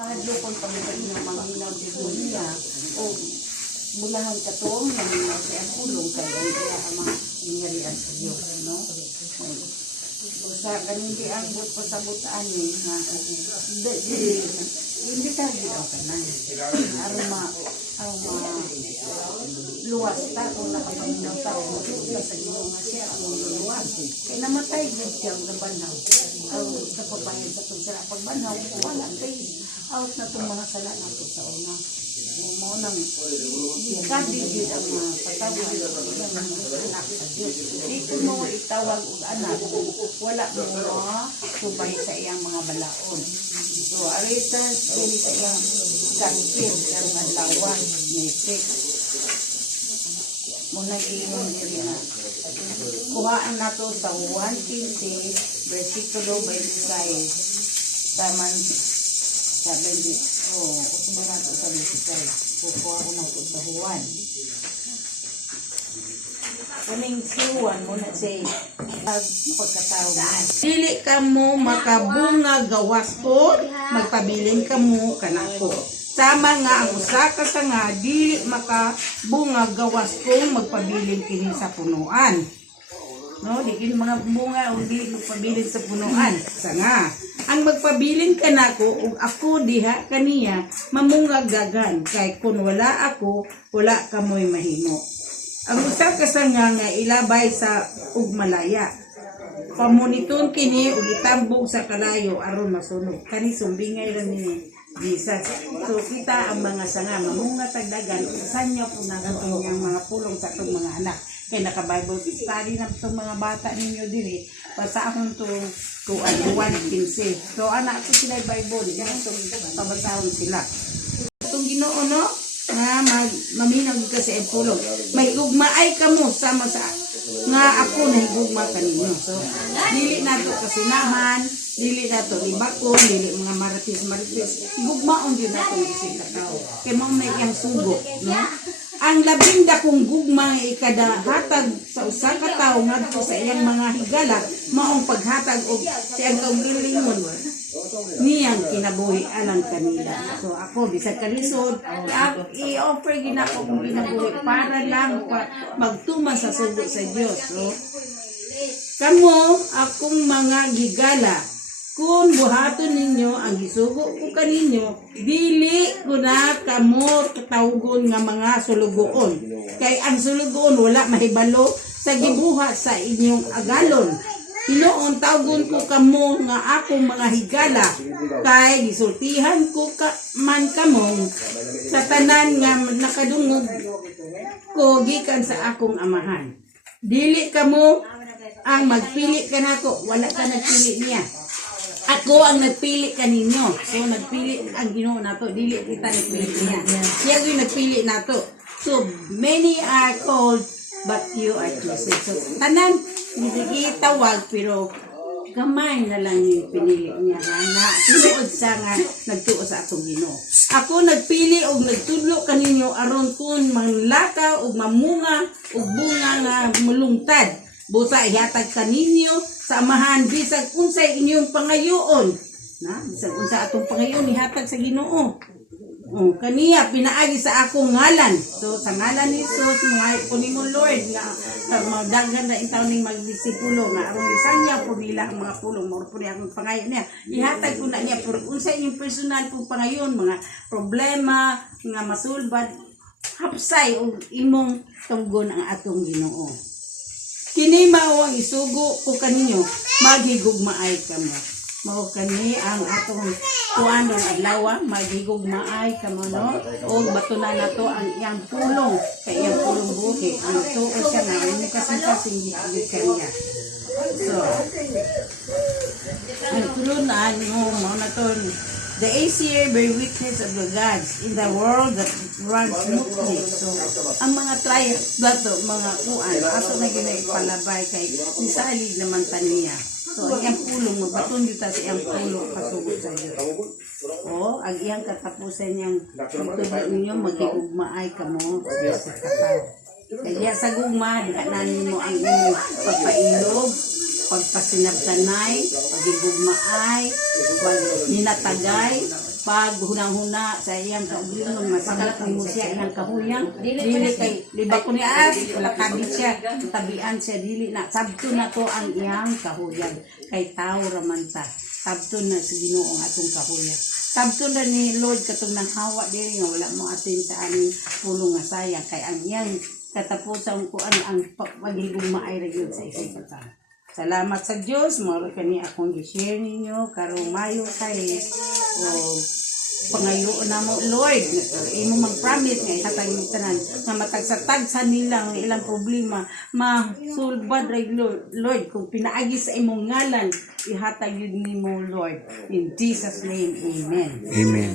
Mahadlokon pagkain ng mga minaw di dunia o bulahan katong naminaw sa ang pulong kaya ang kaya ang mga ingyarian sa Diyos, no? Sa ganun di ang but pasabutaan ni na hindi tayo ka na ang luwas ta kung nakapaminaw ta o magluwas sa iyo nga siya ang luwas kaya namatay din siya ang nabanaw ang sa pagbayad sa itong sila pagbanaw wala kay out na itong mga sala nato sa una mo nang ikabigid ang mga patawid ng anak sa Diyos di ko mo itawag og anak wala mo subay sa iyang mga balaod so aritas dili sa iyang gaspil ang adlawan nisik muna iyon diri na kuhaan nato sa 1:15 versikulo 26 taman 70 usma nato sa 26 kukuha ko nato sa Juan kuning siwan muna say pagkatao dili ka mo makabunga gawas ko magpabilin ka mo kanako sama nga ang usa ka sanga dili makabunga gawas kong magpabilin kini sa punuan no di mga bunga o dili magpabilin sa punuan sanga ang magpabilin kanako ug ako diha kaniya mamungag dagan kay kun wala ako wala kamoy mahimo ang usa ka sanga nga ilabay sa ug malaya pamuniton kini ug itambog sa kalayo aron masunog kani sumbingay ra ni Jesus. So kita ang mga sanga mamunga tagdagan sanyo po na ang inyong mga pulong sa itong mga anak kay naka-Bible study na itong mga bata ninyo diri basa akong tuan 1:15 so anak ko sila Bible ganitong pabasahon sila itong Ginoo no na maminaw kasi ang pulong may ugmaay kamo sama sa nga ako nahigugma kaninyo so dili nato kasinahan dili nato libakon dili mga marites gugmaon din nato bisig ka tao kay mao may iyang sugo no ang labing dakong gugma nga ikadahatag sa usa ka tawo ngadto sa iyang mga higala maong paghatag og siyang kaugalingon niyang kinabuhi alang kanila so ako bisag kalisod i-offer ginako kung kinabuhi para lang magtuman sa sugo sa Dios so kamo akong mga gigala kung buhaton ninyo ang gisugo ko kaninyo dili ko na kamo katawgon nga mga sulugoon kay ang sulugoon wala mahibalo sa gibuhat sa inyong agalon Hinoon tawgon ko kamo nga akong mga higala kay gisultihan ko man kamo sa tanan nga nakadungog ko gikan sa akong amahan dili kamo ang magpili kanako wala ka nagpili niya ako ang nagpili kaninyo so nagpili ang Ginoo nato dili kita nagpili niya siya gyud nagpili nato so many are called but you are chosen so tanan hindi tawag pero gamay na lang yung pinili niya na tinuod sa nga nagtuo sa atong Ginoo ako nagpili og nagtudlo kaninyo aron kun manglakaw og mamunga og bunga nga mulungtad busa ihatag kaninyo sa amahan bisag unsay inyong pangayoon na bisag unsa atong pangayoon ihatag sa Ginoo kaniya pinaagi sa akong ngalan so sa ngalan ni Jesus mga kunimo Lord nga magdagan na intaw ning magdisipulo nga aron isanya po nila ang mga pulong mo po niya akong pangayon niya ihatag ko na niya pero unsa inyong personal pong pangayon mga problema nga masulbad hapsay og imong tunggon ang atong Ginoo kini mao ang isugo ko kaninyo maghigugmaay kamo mao kani ang atong kuanong adlaw maghigugmaay kamo no og batunan nato ang iyang pulong kay iyang pulong buhi ang tuo siya nga ang kasing gigit kaniya so ang tulunan mo mao naton the ACR bear witness of the gods in the world that runs smoothly. So, ang mga trials dato, mga kuan, ato na ginapalabay kay nisalig naman taniya. So, ang iyang pulong, magbaton dito sa iyang pulong kasugod sa Diyos. O, ang iyang katapusan niyang tutulog ninyo, magigugmaay ka mo sa katao. Kaya sa gugma, dikanan mo ang inyong pagpailog, pagpasinabtanay, pagigugmaay, ninatagay, pag hunang-huna sa iyang kaugalingon masalat mo siya iyang kahuyang dili kay liba ko ni wala kabit siya tabian siya dili na sabto na to ang iyang kahuyang kay tao raman ta sabto na sa Ginoo ang atong kahuyang sabto na ni Lord katong nang hawa diri nga wala mo atin sa aming pulong nga sayang kay ang iyang katapusan ko ang pagiging maay ra gyud sa isang kata. Salamat sa Dios mo kani akong gi-share ninyo karong mayo kay o pangayoon na mo Lord imo mag-promise nga ihatag ni tanan nga matagsatag sa nila ang ilang problema masulbad ra Lord kung pinaagi sa imong ngalan ihatag yun nimo Lord in Jesus name amen. Amen.